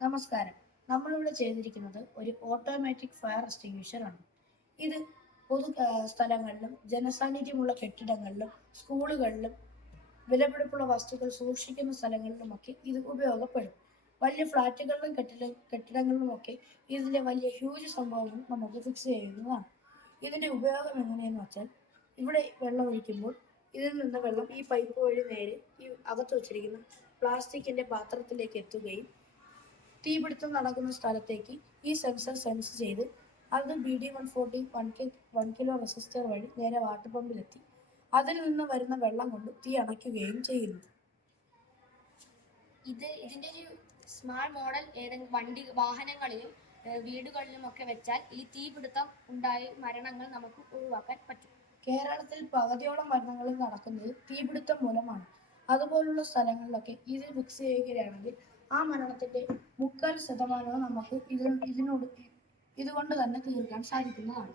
നമസ്കാരം. നമ്മളിവിടെ ചെയ്തിരിക്കുന്നത് ഒരു ഓട്ടോമാറ്റിക് ഫയർ എക്സ്റ്റിങ്ക്വിഷർ ആണ്. ഇത് പൊതു സ്ഥലങ്ങളിലും ജനസാന്നിധ്യമുള്ള കെട്ടിടങ്ങളിലും സ്കൂളുകളിലും വിലപിടിപ്പുള്ള വസ്തുക്കൾ സൂക്ഷിക്കുന്ന സ്ഥലങ്ങളിലുമൊക്കെ ഇത് ഉപയോഗപ്പെടും. വലിയ ഫ്ലാറ്റുകളിലും കെട്ടിടങ്ങളിലുമൊക്കെ ഇതിന്റെ വലിയ ഹ്യൂജ് സംഭവങ്ങൾ നമുക്ക് ഫിക്സ് ചെയ്യുന്നതാണ്. ഇതിന്റെ ഉപയോഗം എങ്ങനെയെന്ന് വെച്ചാൽ, ഇവിടെ വെള്ളം ഒഴിക്കുമ്പോൾ ഇതിൽ നിന്ന് വെള്ളം ഈ പൈപ്പ് വഴി നേരെ ഈ അകത്ത് വെച്ചിരിക്കുന്ന പ്ലാസ്റ്റിക്കിന്റെ പാത്രത്തിലേക്ക് എത്തുകയും തീപിടുത്തം നടക്കുന്ന സ്ഥലത്തേക്ക് ഈ സെൻസർ സെൻസ് ചെയ്ത് അത് BD140 1 കിലോ റെസിസ്റ്റർ വഴി നേരെ വാട്ടർ പമ്പിലെത്തി അതിൽ നിന്ന് വരുന്ന വെള്ളം കൊണ്ട് തീ അണയ്ക്കുകയും ചെയ്യുന്നു. ഇതിന്റെ ഒരു സ്മാർട്ട് മോഡൽ ഏതെങ്കിലും വാഹനങ്ങളിലും വീടുകളിലും ഒക്കെ വെച്ചാൽ ഈ തീപിടുത്തം ഉണ്ടായി മരണങ്ങൾ നമുക്ക് ഒഴിവാക്കാൻ പറ്റും. കേരളത്തിൽ പകുതിയോളം മരണങ്ങൾ നടക്കുന്നത് തീപിടുത്തം മൂലമാണ്. അതുപോലുള്ള സ്ഥലങ്ങളിലൊക്കെ ഇത് ഫിക്സ് ചെയ്യുകയാണെങ്കിൽ ആ മരണത്തിന്റെ 3/4% നമുക്ക് ഇതുകൊണ്ട് തന്നെ തീർക്കാൻ സാധിക്കുന്നതാണ്.